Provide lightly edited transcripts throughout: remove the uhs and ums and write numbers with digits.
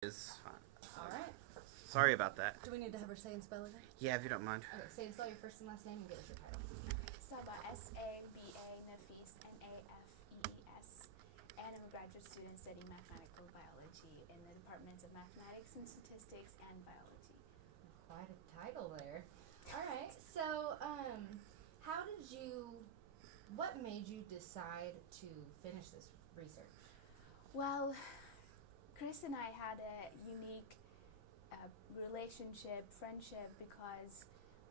Is fine. All right. Sorry about that. Do we need to have her say and spell again? Yeah, if you don't mind. Okay, say and spell your first and last name and give us your title. Saba, S-A-B-A, Nafis, N-A-F-E-E-S. And I'm a graduate student studying mathematical biology in the departments of mathematics and statistics and biology. Quite a title there. All right. So, what made you decide to finish this research? Well, Chris and I had a unique relationship, friendship, because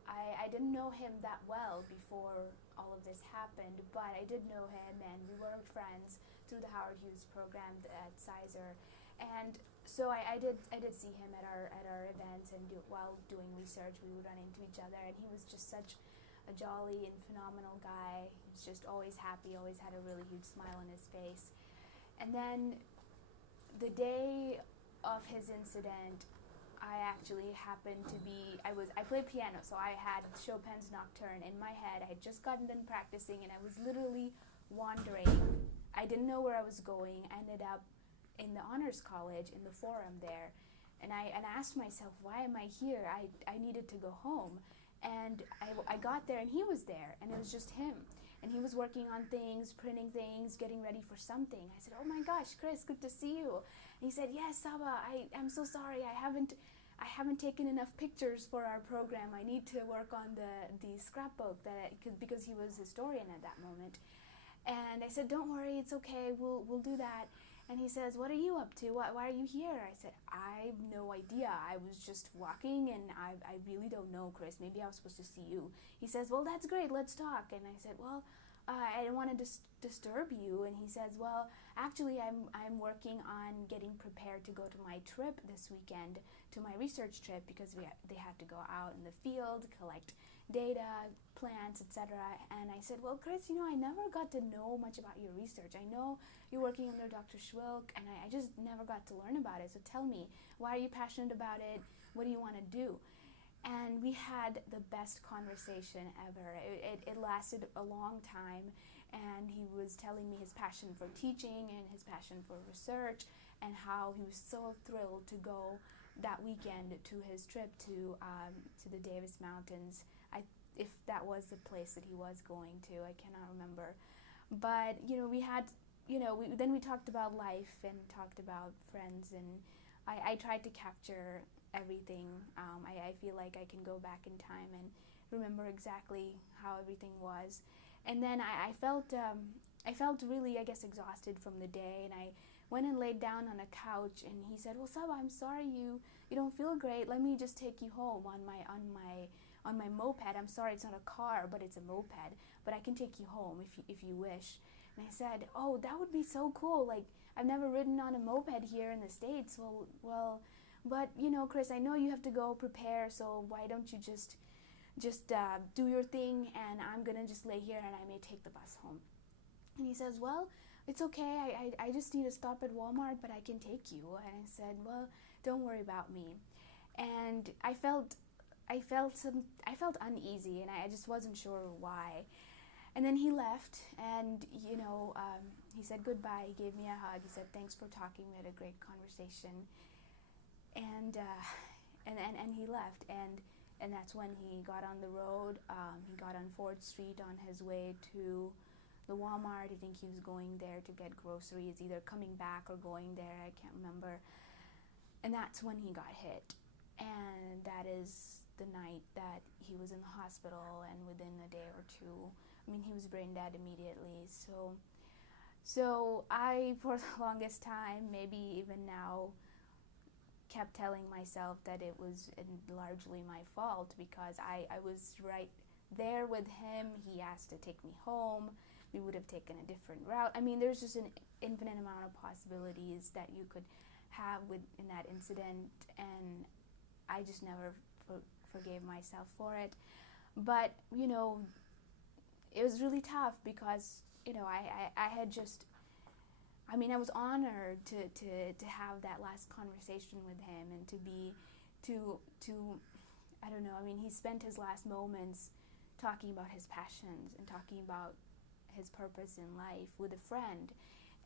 I didn't know him that well before all of this happened, but I did know him, and we were friends through the Howard Hughes program at Sizer. And so I did see him at our events, and while doing research we would run into each other, and he was just such a jolly and phenomenal guy. He was just always happy, always had a really huge smile on his face. And then the day of his incident, I actually happened to be, I played piano, so I had Chopin's Nocturne in my head. I had just gotten done practicing, and I was literally wandering. I didn't know where I was going. I ended up in the honors college, in the forum there, and I asked myself, why am I here? I needed to go home. And I got there, and he was there, and it was just him. And he was working on things, printing things, getting ready for something. I said, oh my gosh, Chris, good to see you. And he said, yes, Saba, I'm so sorry. I haven't taken enough pictures for our program. I need to work on the scrapbook because he was historian at that moment. And I said, don't worry, it's okay, we'll do that. And he says, what are you up to? Why are you here? I said, I have no idea. I was just walking, and I really don't know, Chris. Maybe I was supposed to see you. He says, well, that's great. Let's talk. And I said, well, I don't want to disturb you. And he says, well, actually, I'm working on getting prepared to go to my trip this weekend, to my research trip, because they had to go out in the field, collect data, plants, etc. And I said, well, Chris, I never got to know much about your research. I know you're working under Dr. Schwilk, and I just never got to learn about it. So tell me, why are you passionate about it? What do you want to do? And we had the best conversation ever. It lasted a long time, and he was telling me his passion for teaching and his passion for research, and how he was so thrilled to go that weekend to his trip to the Davis Mountains. If that was the place that he was going to, I cannot remember. But we had, then we talked about life and talked about friends, and I tried to capture everything. I feel like I can go back in time and remember exactly how everything was. And then I felt really, I guess, exhausted from the day, and I went and laid down on a couch, and he said, well, Saba, I'm sorry you don't feel great. Let me just take you home on my moped. I'm sorry, it's not a car, but it's a moped, but I can take you home if you wish. And I said, oh, that would be so cool. Like, I've never ridden on a moped here in the States. Well, but Chris, I know you have to go prepare, so why don't you just do your thing, and I'm gonna just lay here, and I may take the bus home. And he says, well, it's okay. I just need to stop at Walmart, but I can take you. And I said, well, don't worry about me. And I felt uneasy, and I just wasn't sure why. And then he left, and he said goodbye. He gave me a hug. He said, thanks for talking. We had a great conversation. And he left, and that's when he got on the road. He got on 4th Street on his way to the Walmart. I think he was going there to get groceries, either coming back or going there. I can't remember. And that's when he got hit. And that is the night that he was in the hospital, and within a day or two, he was brain dead immediately. So I, for the longest time, maybe even now, kept telling myself that it was largely my fault, because I was right there with him. He asked to take me home. We would have taken a different route. There's just an infinite amount of possibilities that you could have in that incident, and I just never forgave myself for it. But it was really tough, because I had just, I was honored to have that last conversation with him, and to I don't know, he spent his last moments talking about his passions and talking about his purpose in life with a friend.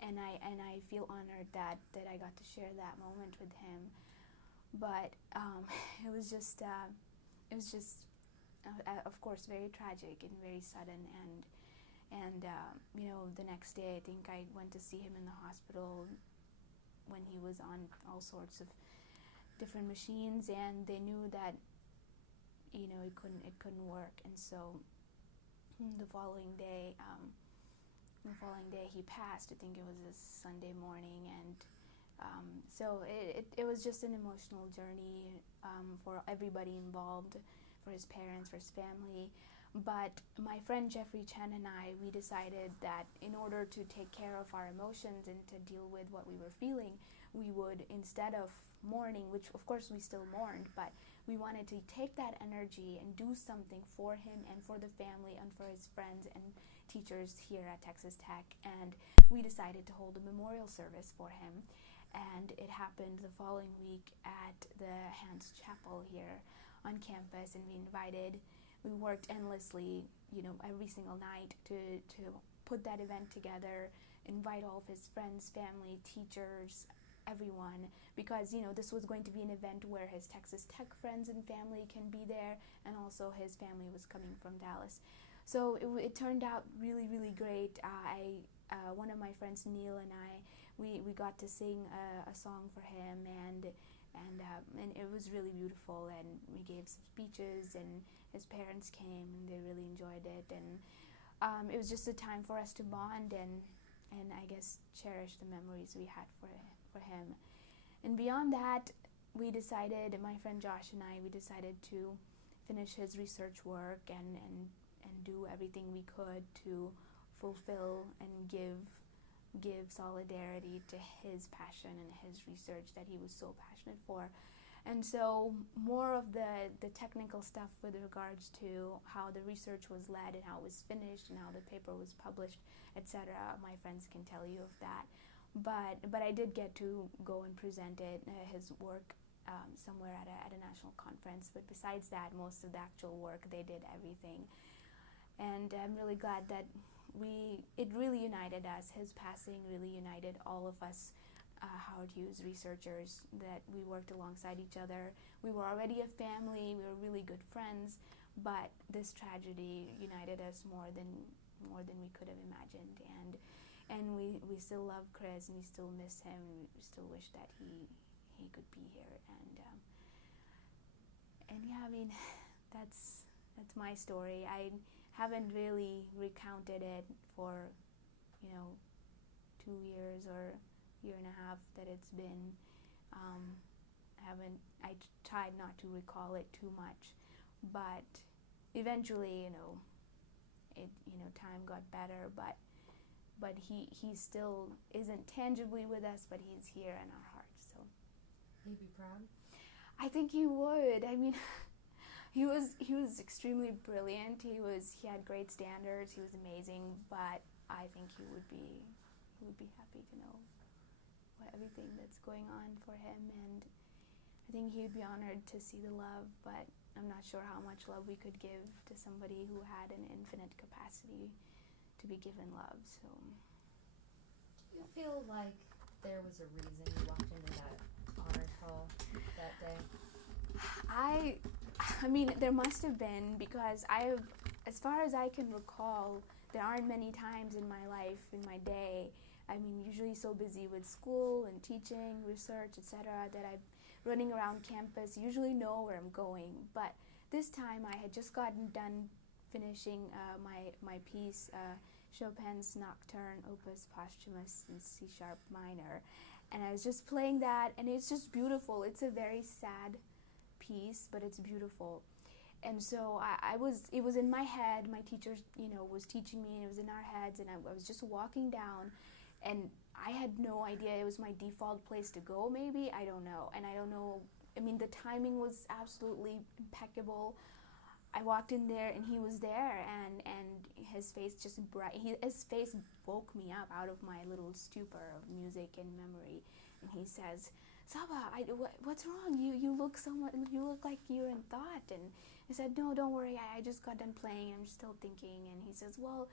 and I feel honored that I got to share that moment with him. But it was just of course very tragic and very sudden, and the next day I think I went to see him in the hospital when he was on all sorts of different machines, and they knew that it couldn't work. And so the following day he passed. I think it was a Sunday morning, and so it was just an emotional journey for everybody involved, for his parents, for his family. But my friend Jeffrey Chen and I, we decided that in order to take care of our emotions and to deal with what we were feeling, we would, instead of mourning, which of course we still mourned, but we wanted to take that energy and do something for him and for the family and for his friends and teachers here at Texas Tech. And we decided to hold a memorial service for him. And it happened the following week at the Hans Chapel here on campus, and we worked endlessly, every single night to put that event together, invite all of his friends, family, teachers, everyone, because this was going to be an event where his Texas Tech friends and family can be there, and also his family was coming from Dallas. So it turned out really, really great. One of my friends, Neil, and I, we got to sing a song for him, and it was really beautiful, and we gave some speeches, and his parents came, and they really enjoyed it, and it was just a time for us to bond and I guess cherish the memories we had for him. And beyond that, we decided, my friend Josh and I, we decided to finish his research work and do everything we could to fulfill and give solidarity to his passion and his research that he was so passionate for. And so more of the technical stuff with regards to how the research was led and how it was finished and how the paper was published, etc., my friends can tell you of that. But I did get to go and present his work somewhere at a national conference. But besides that, most of the actual work, they did everything. And I'm really glad that it really united us. His passing really united all of us Howard Hughes researchers, that we worked alongside each other. We were already a family, we were really good friends, but this tragedy united us more than we could have imagined. And we still love Chris, and we still miss him, and we still wish that he could be here. And yeah, I mean, that's my story. I haven't really recounted it for 2 years or year and a half that it's been. I tried not to recall it too much, but eventually, time got better. But he still isn't tangibly with us, but he's here in our hearts. So he'd be proud. I think he would. I mean, he was extremely brilliant. He had great standards. He was amazing. But I think he would be happy to know everything that's going on for him, and I think he would be honored to see the love. But I'm not sure how much love we could give to somebody who had an infinite capacity to be given love. So, do you feel like there was a reason you walked into that honors hall that day? I mean, there must have been, because as far as I can recall, there aren't many times in my life, in my day, I mean, usually so busy with school and teaching, research, etc., that I'm running around campus, usually know where I'm going. But this time I had just gotten done finishing my piece, Chopin's Nocturne, Opus Posthumous in C sharp minor, and I was just playing that, and it's just beautiful. It's a very sad piece, but it's beautiful. And so it was in my head. My teacher, was teaching me, and it was in our heads, and I was just walking down, and I had no idea it was my default place to go, maybe, I don't know. And I don't know, I mean, the timing was absolutely impeccable. I walked in there, and he was there, and his face just his face woke me up out of my little stupor of music and memory. And he says, "Saba, what's wrong? You look like you're in thought." And I said, "No, don't worry, I just got done playing, I'm still thinking." And he says, "Well,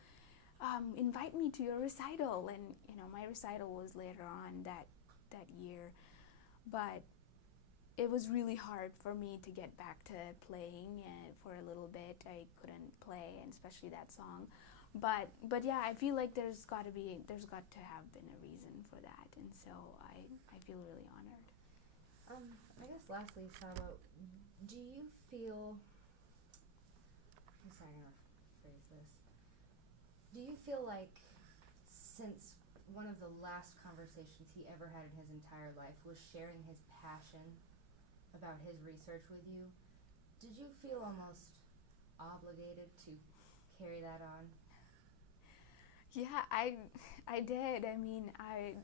invite me to your recital. And my recital was later on that year, but it was really hard for me to get back to playing, and for a little bit I couldn't play, and especially that song. But yeah, I feel like there's got to have been a reason for that, and so I feel really honored. I guess lastly, Saba, do you feel, I'm sorry, I'm gonna phrase this. Do you feel like since one of the last conversations he ever had in his entire life was sharing his passion about his research with you, did you feel almost obligated to carry that on? Yeah, I did. I mean, I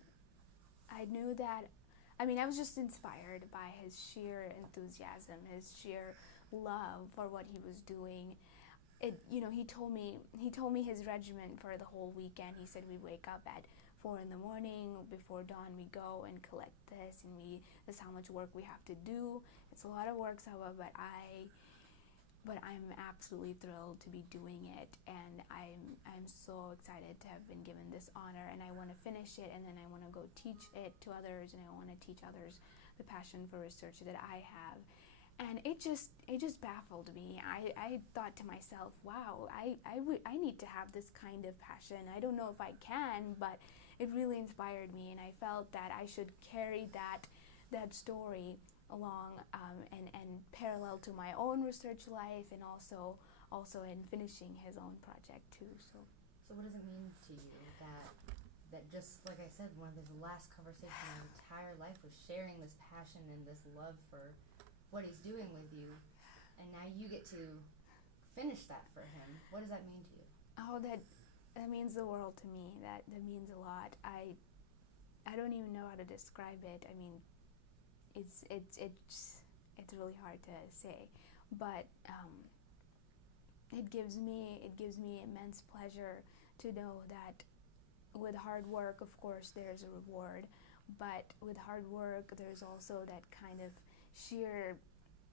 knew that. I mean, I was just inspired by his sheer enthusiasm, his sheer love for what he was doing. He told me his regimen for the whole weekend. He said we'd wake up at 4 in the morning, before dawn we go and collect this, and this is how much work we have to do. It's a lot of work, Saba, but I'm absolutely thrilled to be doing it, and I'm so excited to have been given this honor, and I want to finish it, and then I want to go teach it to others, and I want to teach others the passion for research that I have. And it just baffled me. I thought to myself, wow, I need to have this kind of passion. I don't know if I can, but it really inspired me, and I felt that I should carry that story along, and parallel to my own research life, and also in finishing his own project too. So what does it mean to you that just like I said, one of his last conversations in his entire life was sharing this passion and this love for what he's doing with you, and now you get to finish that for him? What does that mean to you? Oh, that means the world to me. That means a lot. I don't even know how to describe it. I mean, it's really hard to say, but it gives me immense pleasure to know that with hard work, of course, there's a reward, but with hard work, there's also that kind of sheer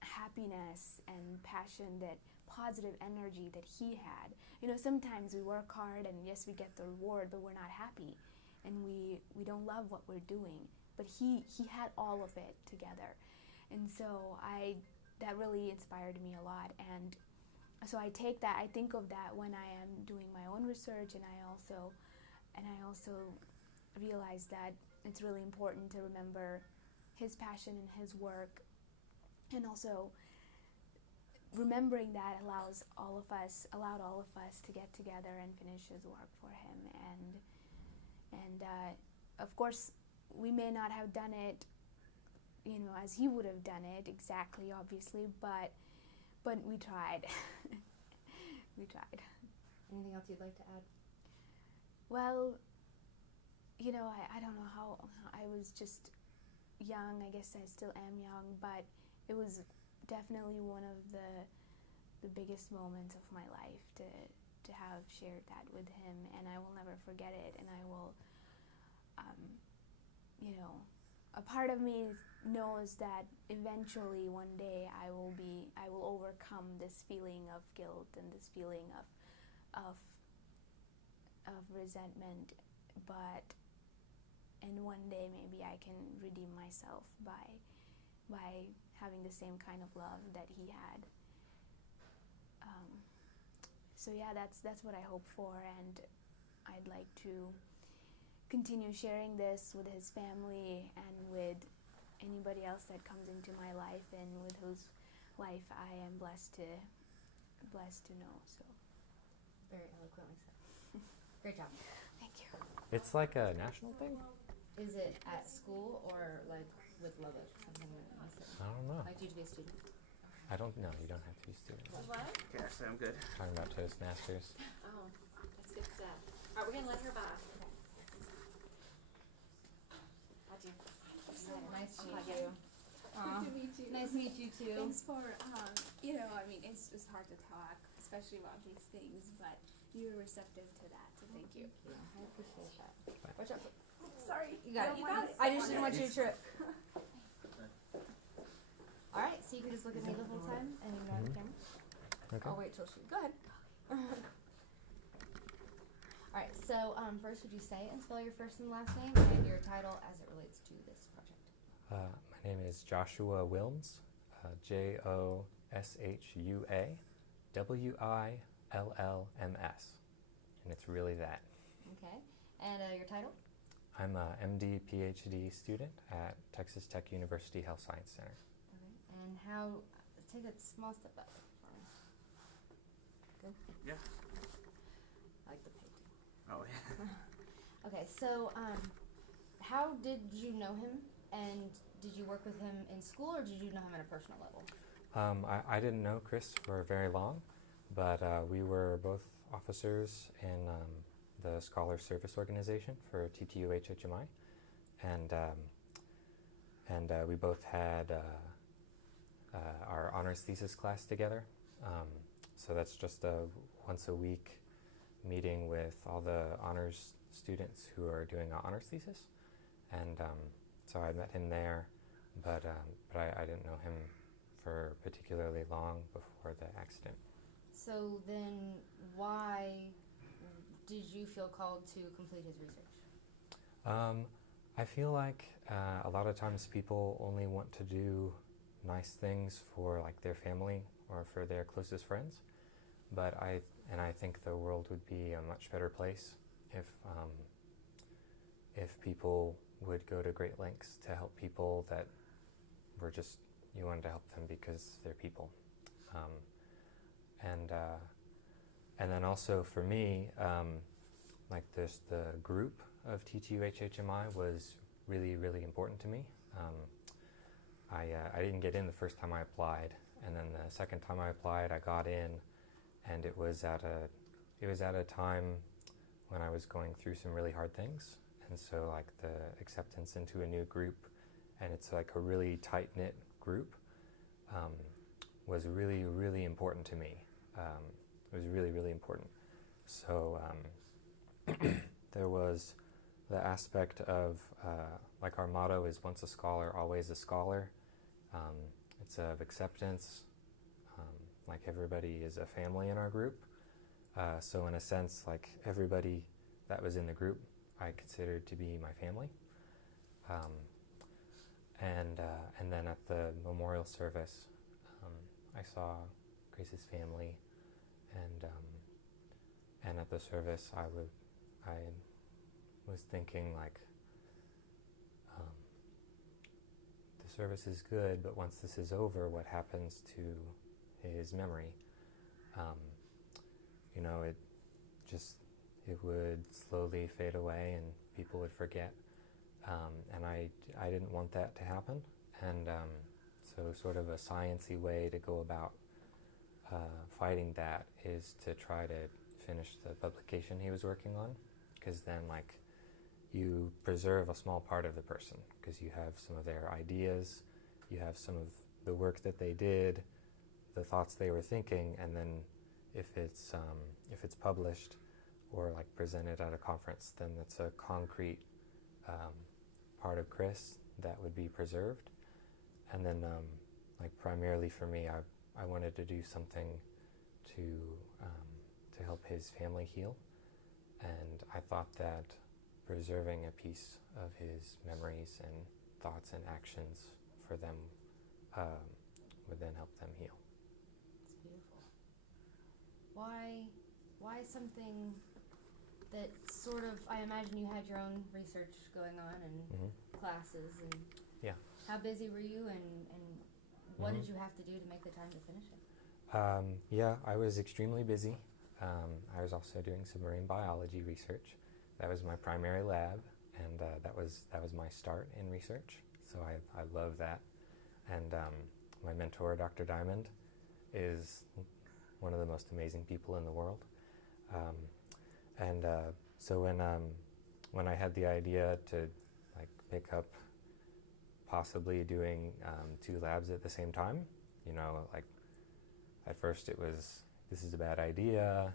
happiness and passion, that positive energy that he had. Sometimes we work hard and yes, we get the reward, but we're not happy, and we don't love what we're doing. But he had all of it together, and so that really inspired me a lot. And so I think of that when I am doing my own research, and I also realize that it's really important to remember his passion and his work, and also remembering that allowed all of us to get together and finish his work for him. And of course, we may not have done it, as he would have done it exactly, obviously, but we tried. We tried. Anything else you'd like to add? Well, I don't know how I was just young. I guess I still am young, but it was definitely one of the biggest moments of my life to have shared that with him, and I will never forget it. And I will, a part of me knows that eventually one day I will overcome this feeling of guilt and this feeling of resentment, and one day maybe I can redeem myself by having the same kind of love that he had. So yeah, that's what I hope for, and I'd like to continue sharing this with his family and with anybody else that comes into my life, and with whose life I am blessed to know. So very eloquently said. Great job. thank you. It's like a national thing? Is it at school or like with Lubbock? Something like that? I don't know. Like you to be a student? I don't know. You don't have to be students. What? Okay, actually, I'm good. Talking about Toastmasters. Oh, that's good stuff. All right, we're gonna let her by. How'd you? Nice to meet Hug you. you. Aw. Good to meet you. Nice to meet you too. Thanks for, it's hard to talk, especially about these things, but you were receptive to that, so thank you. Yeah, I appreciate that. Watch out. Sorry. You got it. I just didn't want you to trip. All right, so you can just look at me the whole time and ignore the camera. Okay. I'll wait till she. Go ahead. All right. So first, would you say and spell your first and last name and your title as it relates to this project? My name is Joshua Wilms, Joshua Willms, and it's really that. Okay. And your title? I'm a MD PhD student at Texas Tech University Health Science Center. Okay. And how? Take a small step back for me. Good. Yeah. I like the painting. Oh, yeah. Okay. So how did you know him, and did you work with him in school, or did you know him at a personal level? I didn't know Chris for very long, but we were both officers in the Scholar Service Organization for TTU HHMI, and we both had our honors thesis class together. So that's just a once a week meeting with all the honors students who are doing an honors thesis, and so I met him there, but I didn't know him for particularly long before the accident. So then, why did you feel called to complete his research? I feel like a lot of times people only want to do nice things for like their family or for their closest friends, but I think the world would be a much better place if people would go to great lengths to help people that were just, you wanted to help them because they're people. And then also for me, like the group of TTU HHMI was really, really important to me. I didn't get in the first time I applied, and then the second time I applied, I got in, and it was at a time when I was going through some really hard things, and so like the acceptance into a new group, and it's like a really tight-knit group, was really, really important to me. It was really, really important. So there was the aspect of, like our motto is once a scholar, always a scholar. It's of acceptance, like everybody is a family in our group. So in a sense, like everybody that was in the group, I considered to be my family. And then at the memorial service, I saw Grace's family, and at the service, I was thinking like, the service is good, but once this is over, what happens to his memory? It would slowly fade away, and people would forget. And I didn't want that to happen, and so sort of a science-y way to go about fighting that is to try to finish the publication he was working on, because then like you preserve a small part of the person, because you have some of their ideas, you have some of the work that they did, the thoughts they were thinking, and then if it's published or like presented at a conference, then it's a concrete part of Chris that would be preserved. And then like primarily for me, I wanted to do something to help his family heal, and I thought that preserving a piece of his memories and thoughts and actions for them would then help them heal. It's beautiful. Why something that sort of, I imagine you had your own research going on and classes, and Yeah. how busy were you, and what did you have to do to make the time to finish it? Yeah, I was extremely busy. I was also doing some marine biology research. That was my primary lab, and that was my start in research. So I love that. And my mentor, Dr. Diamond, is one of the most amazing people in the world. So when I had the idea to like pick up possibly doing 2 labs at the same time, like at first it was, this is a bad idea,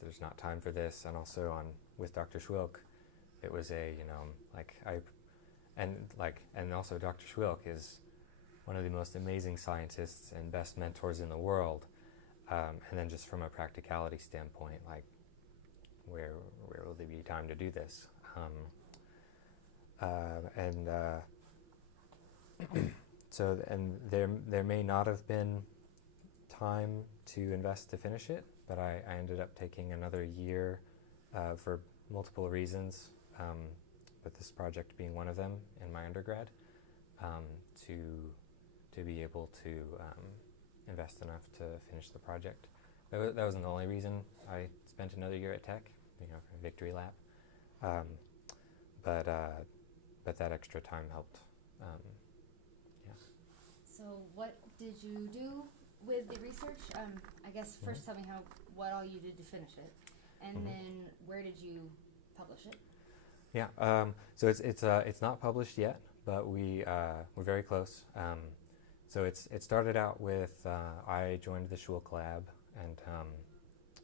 there's not time for this, and also with Dr. Schwilk, it was and also Dr. Schwilk is one of the most amazing scientists and best mentors in the world, and then just from a practicality standpoint, like where will there be time to do this? And so, and there may not have been time to invest to finish it, but I ended up taking another year for multiple reasons, but this project being one of them in my undergrad, to be able to invest enough to finish the project. That wasn't the only reason I spent another year at Tech, for Victory Lap, but that extra time helped. So what did you do with the research? I guess first tell me what all you did to finish it, and then where did you publish it? Yeah, so it's not published yet, but we're very close. So it started out with I joined the Schulk lab, and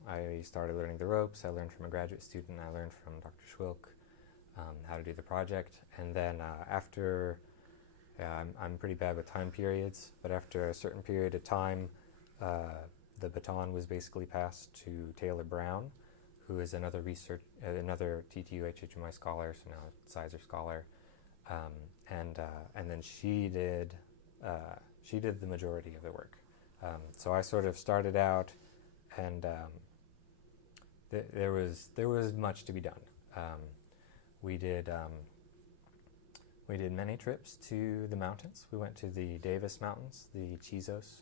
I started learning the ropes. I learned from a graduate student. I learned from Dr. Schwilk how to do the project, and then after. I'm pretty bad with time periods, but after a certain period of time, the baton was basically passed to Taylor Brown, who is another TTU HHMI scholar, so now Sizer scholar, and then she did the majority of the work. So I sort of started out, and there was much to be done. We did many trips to the mountains. We went to the Davis Mountains, the Chizos,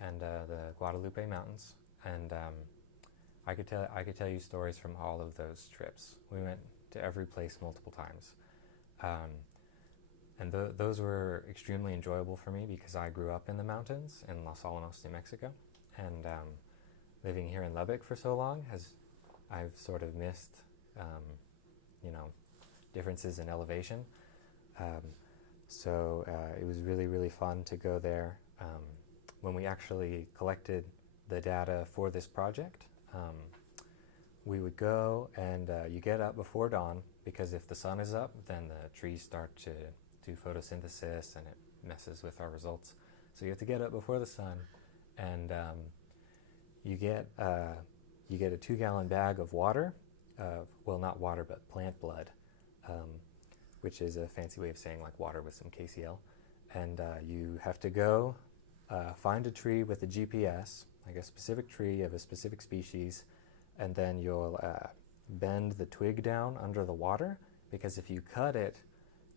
and the Guadalupe Mountains, and I could tell you stories from all of those trips. We went to every place multiple times, and those were extremely enjoyable for me because I grew up in the mountains in Los Alamos, New Mexico, and living here in Lubbock for so long I've sort of missed, differences in elevation. So it was really, really fun to go there. When we actually collected the data for this project, we would go and you get up before dawn, because if the sun is up, then the trees start to do photosynthesis and it messes with our results. So you have to get up before the sun, and you get a 2-gallon bag of water, well, not water, but plant blood, which is a fancy way of saying like water with some KCl. And you have to go find a tree with a GPS, like a specific tree of a specific species, and then you'll bend the twig down under the water, because if you cut it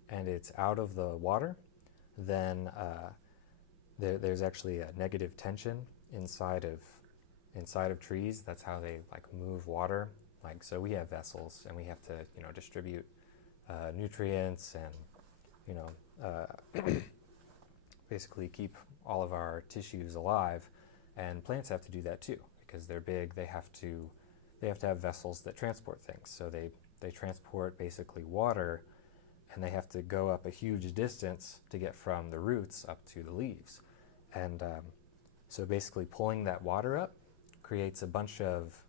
and it's out of the water, then there's actually a negative tension inside of trees. That's how they like move water. Like, so we have vessels and we have to distribute nutrients and basically keep all of our tissues alive, and plants have to do that too because they're big. They have to have vessels that transport things. So they transport basically water, and they have to go up a huge distance to get from the roots up to the leaves. And so basically pulling that water up creates a bunch of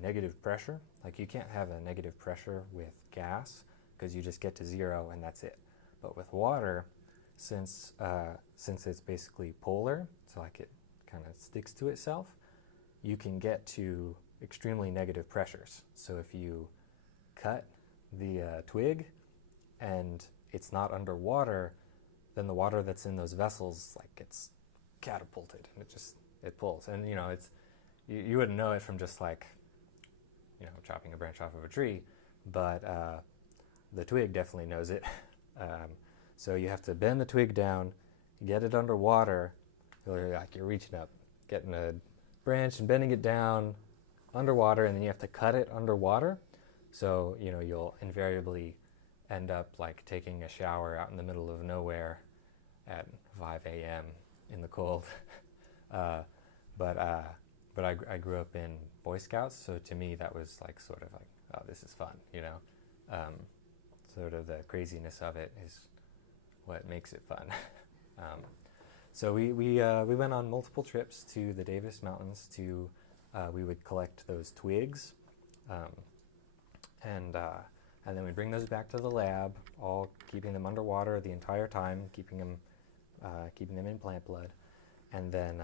negative pressure. Like, you can't have a negative pressure with gas because you just get to zero and that's it. But with water, since it's basically polar, so like it kind of sticks to itself, you can get to extremely negative pressures. So if you cut the twig and it's not underwater, then the water that's in those vessels like gets catapulted and it pulls. And it's you wouldn't know it from just like chopping a branch off of a tree, but the twig definitely knows it. So you have to bend the twig down, get it underwater. You're reaching up, getting a branch and bending it down underwater, and then you have to cut it underwater. So you'll invariably end up like taking a shower out in the middle of nowhere at 5 a.m. in the cold. But I grew up in Boy Scouts, so to me that was like sort of like, oh, this is fun, sort of the craziness of it is what makes it fun. So we went on multiple trips to the Davis Mountains to we would collect those twigs, and then we'd bring those back to the lab, all keeping them underwater the entire time, keeping them in plant blood. And then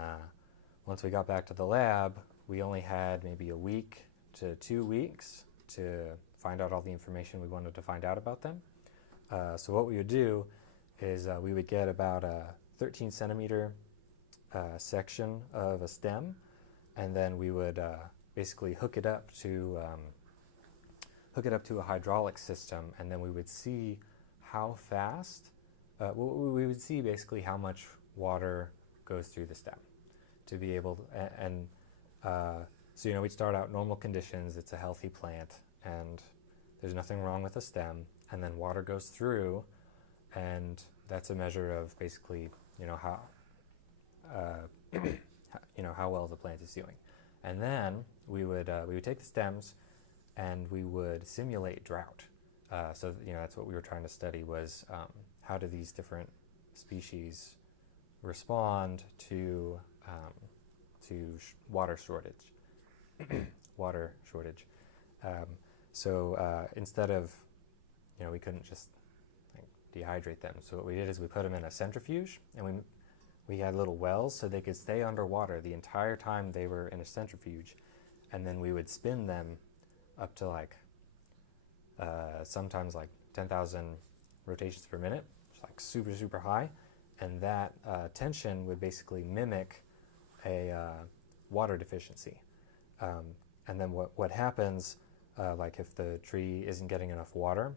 once we got back to the lab, we only had maybe a week to 2 weeks to find out all the information we wanted to find out about them. So what we would do is we would get about a 13 centimeter section of a stem, and then we would basically hook it up to a hydraulic system, and then we would see how fast, we would see basically how much water goes through the stem to be able to, so we'd start out normal conditions, it's a healthy plant, and there's nothing wrong with the stem, and then water goes through, and that's a measure of basically, how, how well the plant is doing. And then we would take the stems and we would simulate drought. So that's what we were trying to study, was how do these different species respond to water shortage. So instead of, we couldn't just dehydrate them. So what we did is we put them in a centrifuge, and we had little wells so they could stay underwater the entire time they were in a centrifuge, and then we would spin them up to sometimes 10,000 rotations per minute, which is super, super high, and that tension would basically mimic a water deficiency. And then what happens, if the tree isn't getting enough water,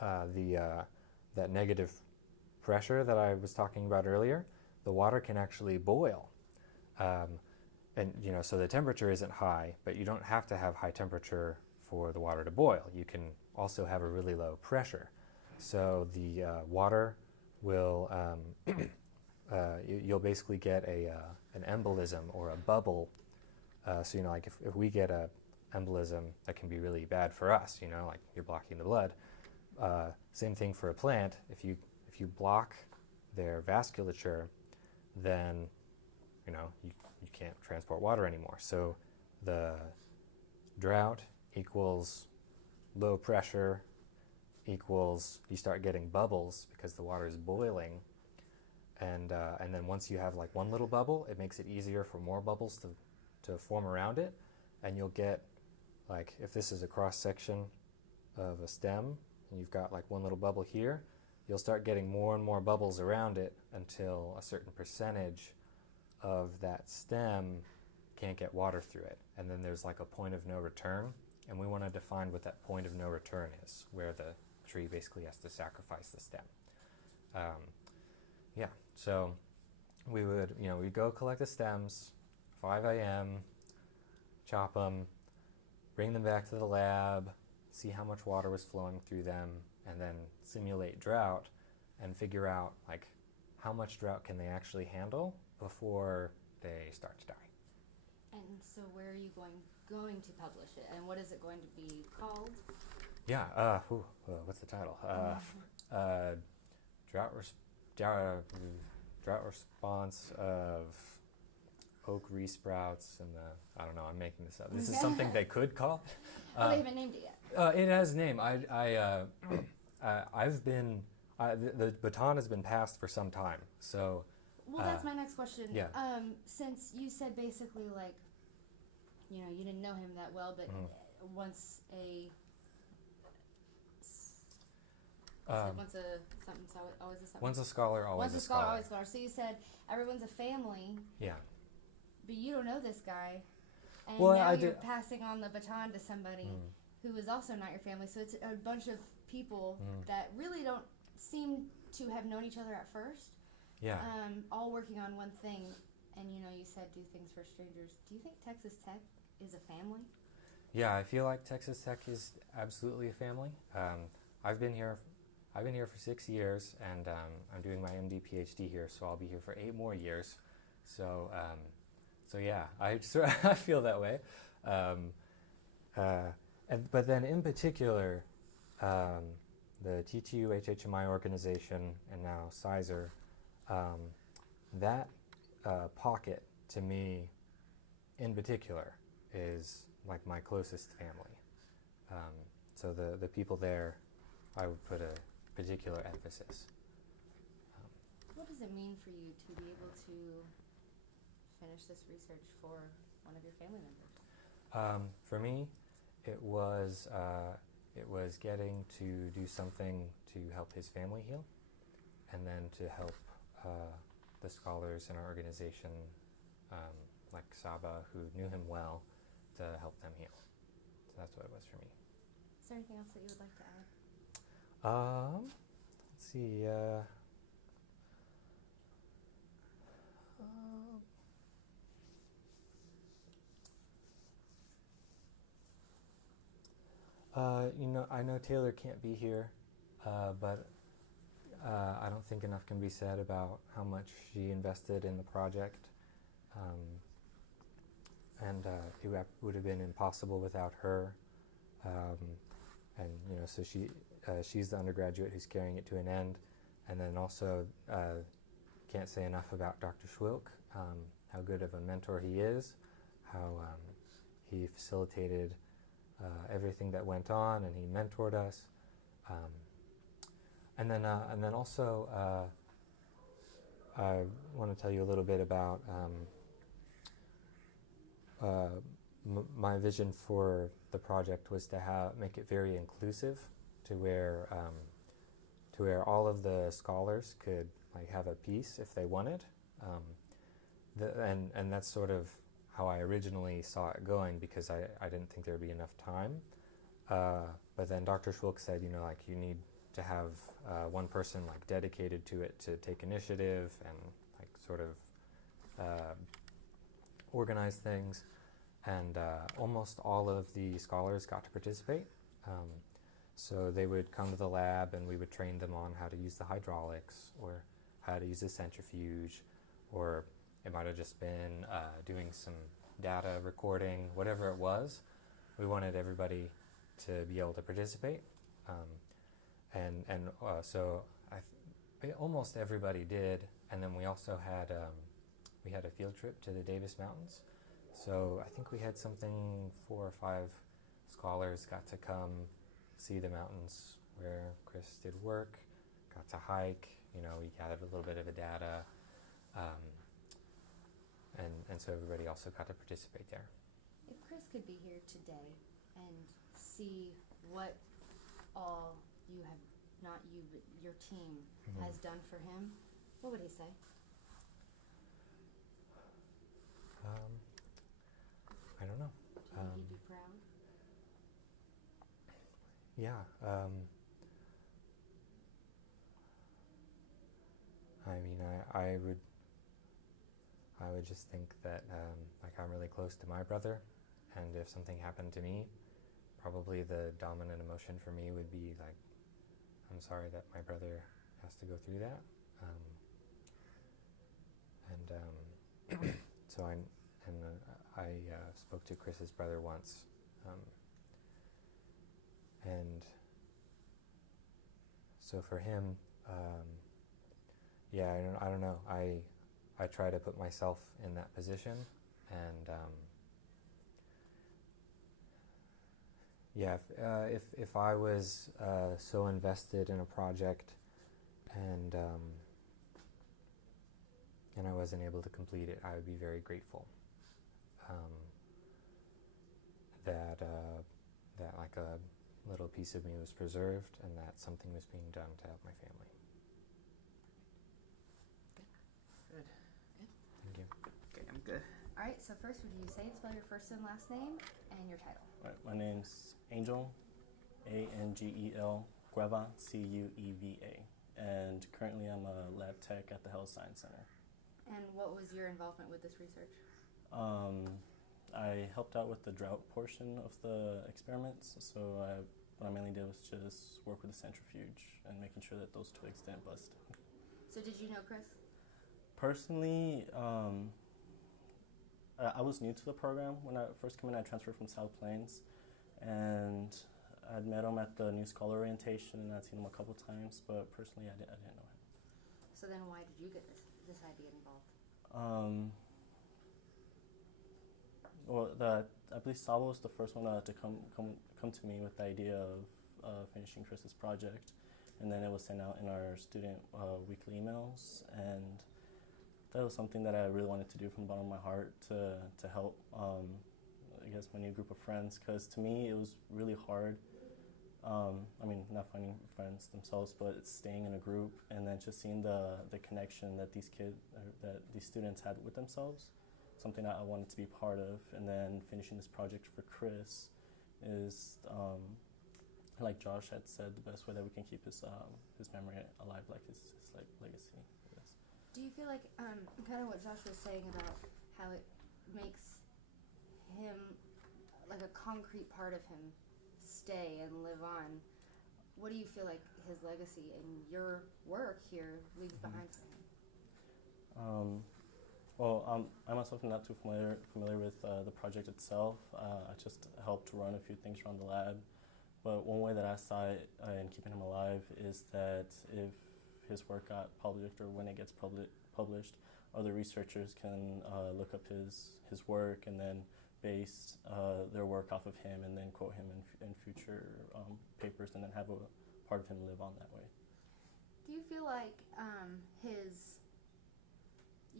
that negative pressure that I was talking about earlier, the water can actually boil. And so the temperature isn't high, but you don't have to have high temperature for the water to boil. You can also have a really low pressure. So the water will, you'll basically get an embolism or a bubble. So if we get a embolism, that can be really bad for us. Like you're blocking the blood. Same thing for a plant. If you block their vasculature, then you can't transport water anymore. So the drought equals low pressure equals you start getting bubbles because the water is boiling, and then once you have one little bubble, it makes it easier for more bubbles to form around it, and you'll get, if this is a cross section of a stem and you've got one little bubble here, you'll start getting more and more bubbles around it until a certain percentage of that stem can't get water through it. And then there's a point of no return, and we want to define what that point of no return is, where the tree basically has to sacrifice the stem. So we would, we'd go collect the stems, 5 a.m., chop them, bring them back to the lab, see how much water was flowing through them, and then simulate drought and figure out how much drought can they actually handle before they start to die. And so where are you going to publish it, and what is it going to be called? Yeah, what's the title? Drought response of oak resprouts and the, I don't know, I'm making this up. This is something they could call. Well, they haven't named it yet. It has a name. The baton has been passed for some time, so. Well, that's my next question. Yeah. Since you said basically you didn't know him that well, but once a once a something, so always a something. Once a scholar, always once a scholar, always a scholar. So you said everyone's a family. Yeah. But you don't know this guy, and well, now you're passing on the baton to somebody who is also not your family. So it's a bunch of people that really don't seem to have known each other at first. Yeah. All working on one thing, and you said do things for strangers. Do you think Texas Tech is a family? Yeah, I feel like Texas Tech is absolutely a family. I've been here for 6 years, and I'm doing my MD PhD here, so I'll be here for 8 more years. So yeah, I feel that way. But then in particular, the Ttu HHMI organization and now Sizer, that pocket to me in particular is my closest family. So the people there, I would put a particular emphasis. What does it mean for you to be able to finish this research for one of your family members? For me, it was getting to do something to help his family heal, and then to help the scholars in our organization, like Saba, who knew him well, to help them heal. So that's what it was for me. Is there anything else that you would like to add? Let's see. I know Taylor can't be here, but I don't think enough can be said about how much she invested in the project, and it would have been impossible without her. And so she's the undergraduate who's carrying it to an end, and then also can't say enough about Dr. Schwilk, how good of a mentor he is, how he facilitated everything that went on, and he mentored us. And then also, I want to tell you a little bit about my vision for the project was to make it very inclusive, to where all of the scholars could have a piece if they wanted, and that's sort of how I originally saw it going, because I didn't think there would be enough time. But then Dr. Schwilk said, you need to have one person dedicated to it to take initiative and sort of organize things. And almost all of the scholars got to participate. So they would come to the lab and we would train them on how to use the hydraulics, or how to use the centrifuge, or it might have just been doing some data recording, whatever it was. We wanted everybody to be able to participate. So almost everybody did. And then we also had a field trip to the Davis Mountains. So I think we had something 4 or 5 scholars got to come see the mountains where Chris did work, got to hike, we gathered a little bit of the data, and so everybody also got to participate there. If Chris could be here today and see what all you have, not you, but your team has done for him, what would he say? I don't know. Do you think he'd be proud? Yeah. I would just think that I'm really close to my brother, and if something happened to me, probably the dominant emotion for me would be I'm sorry that my brother has to go through that. So I spoke to Chris's brother once, and so for him, I don't know. I try to put myself in that position, and if I was so invested in a project and I wasn't able to complete it, I would be very grateful that a little piece of me was preserved, and that something was being done to help my family. Good. Thank you. Okay, I'm good. All right, so first, would you say and spell your first and last name and your title? Right, my name's Angel, Angel Cueva, Cueva, and currently I'm a lab tech at the Health Science Center. And what was your involvement with this research? I helped out with the drought portion of the experiments, so what I mainly did was just work with the centrifuge and making sure that those twigs didn't bust. So did you know Chris? Personally, I was new to the program. When I first came in, I transferred from South Plains, and I'd met him at the New Scholar Orientation, and I'd seen him a couple times, but personally I didn't know him. So then why did you decide to get involved? Well, I believe Saba was the first one to come to me with the idea of finishing Chris's project, and then it was sent out in our student weekly emails, and that was something that I really wanted to do from the bottom of my heart to help guess, my new group of friends, because to me it was really hard. I mean, not finding friends themselves, but it's staying in a group and then just seeing the connection that these students had with themselves, something that I wanted to be part of. And then finishing this project for Chris is, like Josh had said, the best way that we can keep his memory alive, like his like legacy. Yes. Do you feel like kind of what Josh was saying about how it makes him like a concrete part of him stay and live on? What do you feel like his legacy and your work here leaves behind for him? Well, I myself am not too familiar with the project itself. I just helped run a few things around the lab. But one way that I saw it in keeping him alive is that if his work got published or when it gets published, other researchers can look up his work and then base their work off of him and then quote him in future papers and then have a part of him live on that way. Do you feel like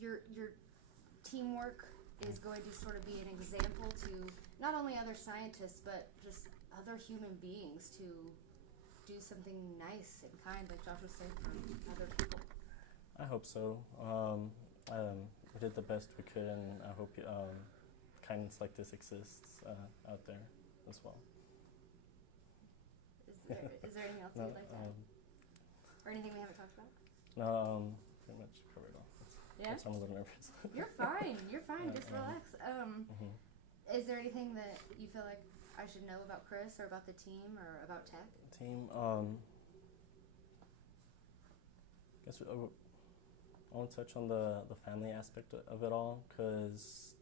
your teamwork is going to sort of be an example to not only other scientists but just other human beings to do something nice and kind, like Josh was saying, from other people? I hope so. We did the best we could, and I hope kindness like this exists out there as well. Is there anything else you'd like to add? Or anything we haven't talked about? No, pretty much covered all. Yeah? I'm a little nervous. You're fine. You're fine. Just Yeah. relax. Is there anything that you feel like I should know about Chris or about the team or about tech? Team, guess I want to touch on the family aspect of it all, because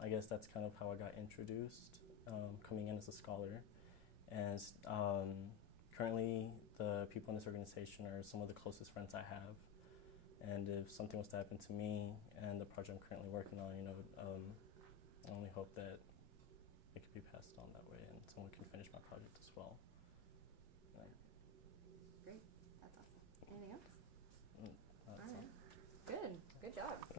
I guess that's kind of how I got introduced, coming in as a scholar. And currently the people in this organization are some of the closest friends I have. And if something was to happen to me and the project I'm currently working on, I only hope that it could be passed on that way and someone can finish my project